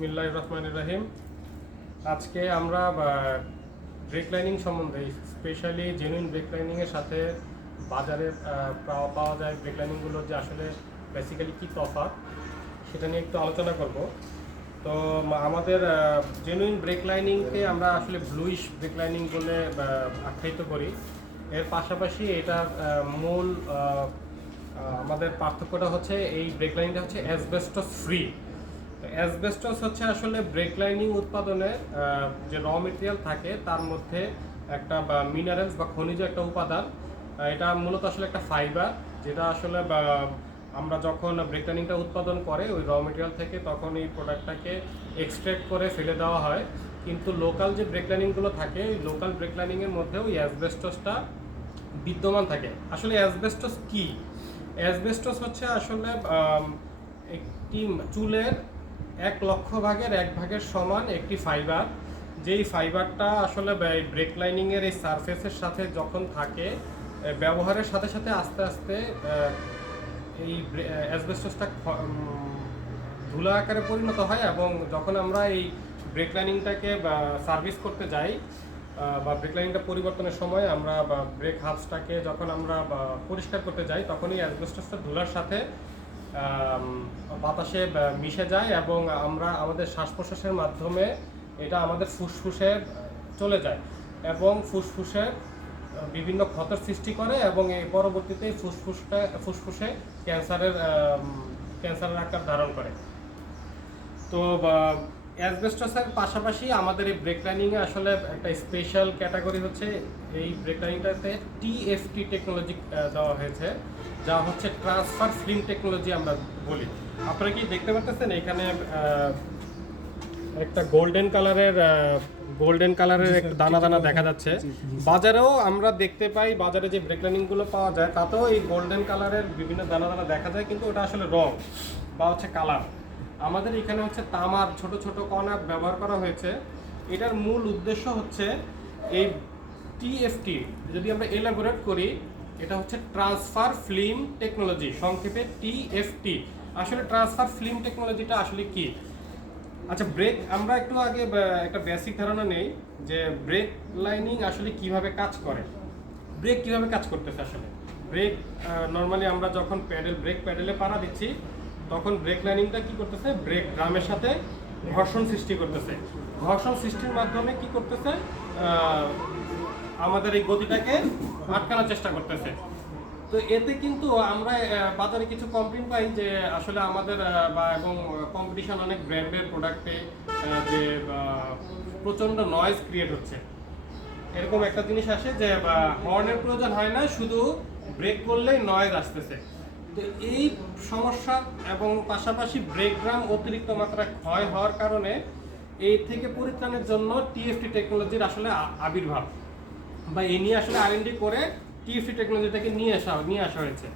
বিসমিল্লাহির রহমানির রহিম। আজকে আমরা ব্রেক লাইনিং সম্বন্ধে, স্পেশালি জেনুইন ব্রেক লাইনিংয়ের সাথে বাজারে পাওয়া যায় ব্রেক লাইনিংগুলোর যে আসলে বেসিক্যালি কী তফাৎ সেটা নিয়ে একটু আলোচনা করব। তো আমাদের জেনুইন ব্রেক লাইনিংকে আমরা আসলে ব্লুইশ ব্রেক লাইনিং বলে আখ্যায়িত করি। এর পাশাপাশি এটার মূল আমাদের পার্থক্যটা হচ্ছে এই ব্রেক লাইনিংটা হচ্ছে অ্যাসবেস্টস ফ্রি। অ্যাসবেস্টস হচ্ছে আসলে ব্রেক লাইনিং উৎপাদনে যে র মেটেরিয়াল থাকে তার মধ্যে একটা মিনারেলস বা খনিজ একটা উপাদান। এটা মূলত আসলে একটা ফাইবার, যেটা আসলে আমরা যখন ব্রেক লাইনিংটা উৎপাদন করে ওই র মেটেরিয়াল থেকে তখন এই প্রোডাক্টটাকে এক্সট্র্যাক্ট করে ফেলে দেওয়া হয়। কিন্তু লোকাল যে ব্রেক লাইনিংগুলো থাকে ওই লোকাল ব্রেক লাইনিংয়ের মধ্যেও এই অ্যাসবেস্টসটা বিদ্যমান থাকে। আসলে অ্যাসবেস্টস কি? অ্যাসবেস্টস হচ্ছে আসলে একটি চুলের 1,00,000 ভাগের 1 ভাগের সমান একটি ফাইবার, যেই ফাইবারটা আসলে ব্রেক লাইনিংয়ের এই সারফেসের সাথে যখন থাকে ব্যবহারের সাথে সাথে আস্তে আস্তে এই অ্যাসবেস্টসটা ধুলা আকারে পরিণত হয়। এবং যখন আমরা এই ব্রেক লাইনিংটাকে সার্ভিস করতে যাই বা ব্রেক লাইনিংটা পরিবর্তনের সময় আমরা ব্রেক হাবসটাকে যখন আমরা পরিষ্কার করতে যাই তখন এই অ্যাসবেস্টসটা ধুলার সাথে বাতাসে মিশে যায় এবং আমরা আমাদের শ্বাস প্রশ্বাসের মাধ্যমে এটা আমাদের ফুসফুসে চলে যায় এবং ফুসফুসে বিভিন্ন ক্ষতের সৃষ্টি করে এবং এই পরবর্তীতে ফুসফুসে ক্যান্সারের আকার ধারণ করে। তো অ্যাসবেস্টসের পাশাপাশি আমাদের এই ব্রেক লাইনিংয়ে আসলে একটা স্পেশাল ক্যাটাগরি হচ্ছে এই ব্রেক লাইনিংটাতে টিএফটি টেকনোলজি দেওয়া হয়েছে, যা হচ্ছে ট্রান্সফার ফিল্ম টেকনোলজি আমরা বলি। আপনারা কি দেখতে পাচ্ছেন এখানে একটা গোল্ডেন কালারের একটা দানা দানা দেখা যাচ্ছে। বাজারেও আমরা দেখতে পাই, বাজারে যে ব্রেক লাইনিংগুলো পাওয়া যায় তাতেও এই গোল্ডেন কালারের বিভিন্ন দানা দানা দেখা যায়, কিন্তু ওটা আসলে রং বা হচ্ছে কালার। আমাদের এখানে হচ্ছে তামার ছোট ছোট কণা ব্যবহার করা হয়েছে। এটার মূল উদ্দেশ্য হচ্ছে এই টিএফটি, যদি আমরা এলাবোরেট করি, এটা হচ্ছে ট্রান্সফার ফিল্ম টেকনোলজি, সংক্ষেপে টিএফটি। আসলে ট্রান্সফার ফিল্ম টেকনোলজিটা আসলে কি? আচ্ছা, ব্রেক আমরা একটু আগে একটা বেসিক ধারণা নেই যে ব্রেক লাইনিং আসলে কিভাবে কাজ করে, ব্রেক কিভাবে কাজ করতেছে। আসলে ব্রেক নর্মালি আমরা যখন ব্রেক প্যাডেলে পাড়া দিচ্ছি তখন ব্রেক লাইনিংটা কি করতেছে, ব্রেক ড্রামের সাথে ঘর্ষণ সৃষ্টি করতেছে। ঘর্ষণ সৃষ্টির মাধ্যমে কি করতেছে, আমাদের এই গতিটাকে আটকানোর চেষ্টা করতেছে। তো এতে কিন্তু আমরা বাজারে কিছু কমপ্লেন পাই যে আসলে আমাদের এবং কম্পিটিশন অনেক ব্র্যান্ডের প্রোডাক্টে যে প্রচণ্ড নয়েজ ক্রিয়েট হচ্ছে। এরকম একটা জিনিস আসে যে হর্নের প্রয়োজন হয় না, শুধু ব্রেক করলেই নয়েজ আসতেছে। তো এই সমস্যা এবং পাশাপাশি ব্রেক ড্রাম অতিরিক্ত মাত্রায় ক্ষয় হওয়ার কারণে এই থেকে পরিত্রাণের জন্য টিএফটি টেকনোলজির আসলে আবির্ভাব বা এই নিয়ে আসলে R&D করে টিএফটি টেকনোলজিটাকে নিয়ে আসা হয়েছে।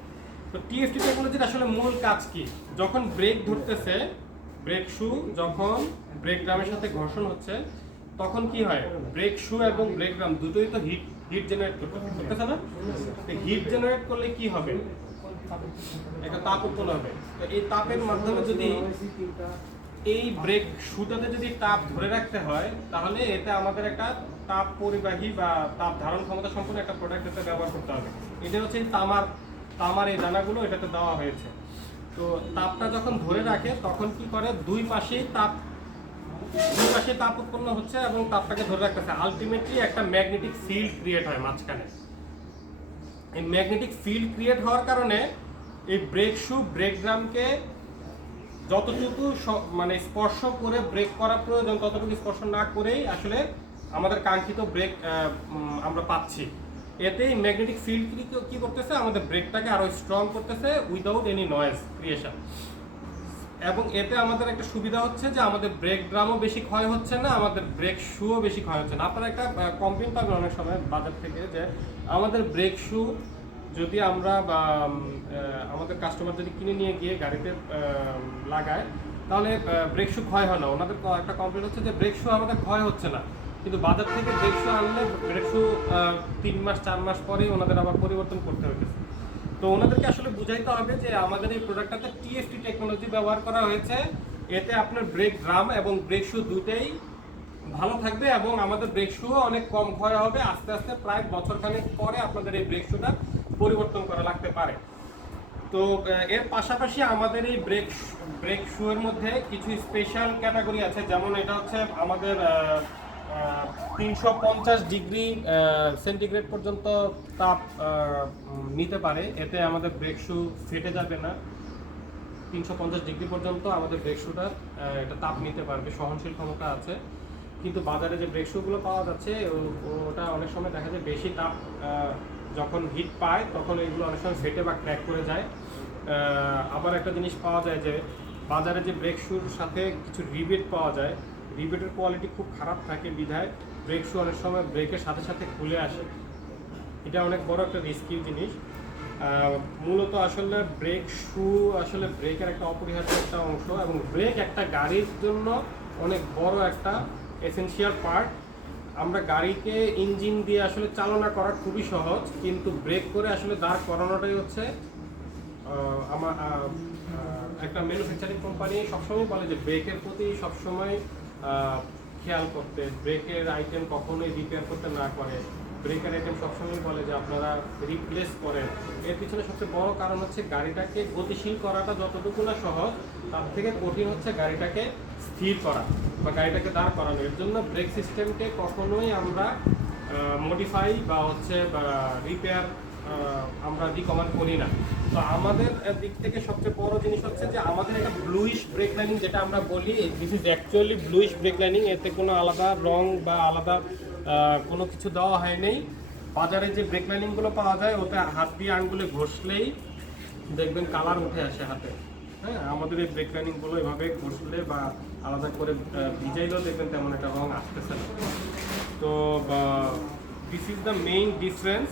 তো টিএফটি টেকনোলজির আসলে মূল কাজ কি? যখন ব্রেক ধরতেছে, ব্রেক শু যখন ব্রেক ড্রামের সাথে ঘর্ষণ হচ্ছে তখন কি হয়, ব্রেক শু এবং ব্রেক ড্রাম দুটোই তো হিট জেনারেট করতেছে না? হিট জেনারেট করলে কি হবে, একটা তাপ উৎপন্ন হবে। তো এই তাপের মাধ্যমে যদি এই ব্রেক শুটাতে যদি তাপ ধরে রাখতে হয় তাহলে এতে আমাদের একটা তাপ পরিবাহী বা তাপ ধারণ ক্ষমতা সম্পন্ন একটা প্রোডাক্ট এতে ব্যবহার করতে হবে। এটা হচ্ছে তামার এই দানাগুলো এটাতে দেওয়া হয়েছে। তো তাপটা যখন ধরে রাখে তখন কি করে, দুই পাশে তাপ উৎপন্ন হচ্ছে এবং তাপটাকে ধরে রাখতেছে। আলটিমেটলি একটা ম্যাগনেটিক ফিল্ড ক্রিয়েট হয় মাঝখানে। এই ম্যাগনেটিক ফিল্ড ক্রিয়েট হওয়ার কারণে এই ব্রেক ড্রামকে যতটুকু মানে স্পর্শ করে ব্রেক করা প্রয়োজন ততটুকু স্পর্শ না করেই আসলে আমাদের কাঙ্ক্ষিত ব্রেক আমরা পাচ্ছি। এতেই ম্যাগনেটিক ফিল্ড কি করতেছে, আমাদের ব্রেকটাকে আরো স্ট্রং করতেছে উইদাউট এনি নয়েজ ক্রিয়েশন। এবং এতে আমাদের একটা সুবিধা হচ্ছে যে আমাদের ব্রেক ড্রামও বেশি ক্ষয় হচ্ছে না, আমাদের ব্রেক শুও বেশি ক্ষয় হচ্ছে না। আপনারা একটা কমপ্লেন পাবেন অনেক সময় বাজার থেকে যে আমাদের ব্রেক শু যদি আমরা আমাদের কাস্টমার যদি কিনে নিয়ে গিয়ে গাড়িতে লাগায় তাহলে ব্রেক শু ক্ষয় হয় না। ওনাদের একটা কমপ্লেন হচ্ছে যে ব্রেক শু আমাদের ক্ষয় হচ্ছে না, কিন্তু বাজার থেকে ব্রেক শু আনলে ব্রেক শু 3 মাস 4 মাস পরেই ওনাদের আবার পরিবর্তন করতে হইতেছে। তো ওনাদেরকে আসলে বুঝাইতে হবে যে আমাদের এই প্রোডাক্টটাতে টিএফটি টেকনোলজি ব্যবহার করা হয়েছে, এতে আপনার ব্রেক ড্রাম এবং ব্রেক শু দুটেই ভালো থাকবে এবং আমাদের ব্রেক শু অনেক কম ক্ষয় হবে। আস্তে আস্তে প্রায় বছরখানেক পরে আপনাদের এই ব্রেক শুটা পরিবর্তন করা লাগতে পারে। তো এর পাশাপাশি আমাদের এই ব্রেক শু এর মধ্যে কিছু স্পেশাল ক্যাটাগরি আছে, যেমন এটা হচ্ছে আমাদের 350 ডিগ্রি সেন্টিগ্রেড পর্যন্ত তাপ নিতে পারে। এতে আমাদের ব্রেক শু ফেটে যাবে না। 350 ডিগ্রি পর্যন্ত আমাদের ব্রেক শুটা এটা তাপ নিতে পারবে, সহনশীল ক্ষমতা আছে। কিন্তু বাজারে যে ব্রেক শুগুলো পাওয়া যাচ্ছে ওটা অনেক সময় দেখা যায় বেশি তাপ যখন হিট পায় তখন এগুলো অনেক সময় ফেটে বা ক্র্যাক করে যায়। আবার একটা জিনিস পাওয়া যায় যে বাজারে যে ব্রেক শুর সাথে কিছু রিবেট পাওয়া যায়, রিবেটের কোয়ালিটি খুব খারাপ থাকে বিধায় ব্রেক শু অনেক সময় ব্রেকের সাথে সাথে খুলে আসে। এটা অনেক বড় একটা রিস্কি জিনিস। মূলত আসলে ব্রেক শু আসলে ব্রেকের একটা অপরিহার্য একটা অংশ, এবং ব্রেক একটা গাড়ির জন্য অনেক বড় একটা এসেনশিয়াল পার্ট। আমরা গাড়িকে ইঞ্জিন দিয়ে আসলে চালনা করা খুবই সহজ, কিন্তু ব্রেক করে আসলে দাঁড় করানোটাই হচ্ছে আমার একটা ম্যানুফ্যাকচারিং কোম্পানি সবসময় বলে যে ব্রেকের প্রতি সবসময় খেয়াল করতে, ব্রেকের আইটেম কখনোই রিপেয়ার করতে না করে, ব্রেকের আইটেম সবসময় বলে যে আপনারা রিপ্লেস করেন। এর পিছনে সবচেয়ে বড় কারণ হচ্ছে গাড়িটাকে গতিশীল করাটা যতটুকু না সহজ, তার থেকে কঠিন হচ্ছে গাড়িটাকে স্থির করা বা গাড়িটাকে দাঁড় করানো। এর জন্য ব্রেক সিস্টেমকে কখনোই আমরা মডিফাই বা হচ্ছে রিপেয়ার আমরা রিকমেন্ড করি না। তো আমাদের দিক থেকে সবচেয়ে বড় জিনিস হচ্ছে যে আমাদের একটা ব্লুইশ ব্রেক লাইনিং যেটা আমরা বলি, this is actually bluish brake lining. এতে কোনো আলাদা রং বা আলাদা কোনো কিছু দেওয়া হয়নি। বাজারে যে ব্রেক লাইনিংগুলো পাওয়া যায় ওতে হাত দিয়ে আঙ্গুলে ঘষলেই দেখবেন কালার উঠে আসে হাতে। হ্যাঁ, আমাদের এই ব্রেক লাইনিংগুলো এভাবে ঘষলে বা আলাদা করে ভিজাইলেও দেখবেন তেমন একটা রং আসতেছে না। তো this is the main difference.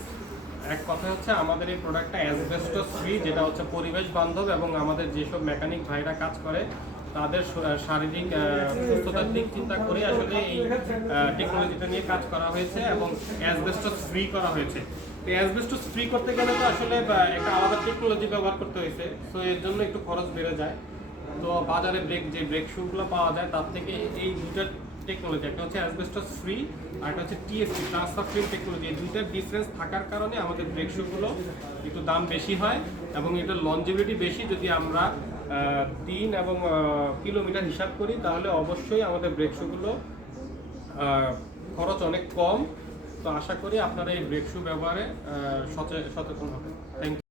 এক কথা হচ্ছে আমাদের এই প্রোডাক্টটা অ্যাসবেস্টস ফ্রি, যেটা হচ্ছে পরিবেশ বান্ধব, এবং আমাদের যেসব মেকানিক ভাইরা কাজ করে তাদের শারীরিক সুস্থতার দিক চিন্তা করে আসলে এই টেকনোলজিটা নিয়ে কাজ করা হয়েছে এবং অ্যাসবেস্টস ফ্রি করা হয়েছে। তো অ্যাসবেস্টস ফ্রি করতে গেলে তো আসলে একটা আলাদা টেকনোলজি ব্যবহার করতে হয়েছে, তো এর জন্য একটু খরচ বেড়ে যায়। তো বাজারে ব্রেক শুগুলো পাওয়া যায় তার থেকে এই দুইটা টেকনোলজি, একটা হচ্ছে অ্যাসবেস্টস ফ্রি আর একটা হচ্ছে টিএফটি ট্রান্সফার ফিল্ম টেকনোলজি, এই দুইটার ডিফারেন্স থাকার কারণে আমাদের ব্রেক শুগুলো একটু দাম বেশি হয় এবং এটার লনজিভিটি বেশি। যদি আমরা দিন এবং কিলোমিটার হিসাব করি তাহলে অবশ্যই আমাদের ব্রেক শুগুলো খরচ অনেক কম। তো আশা করি আপনারা এই ব্রেক শু ব্যবহারে সচেতন হবেন। Thank you.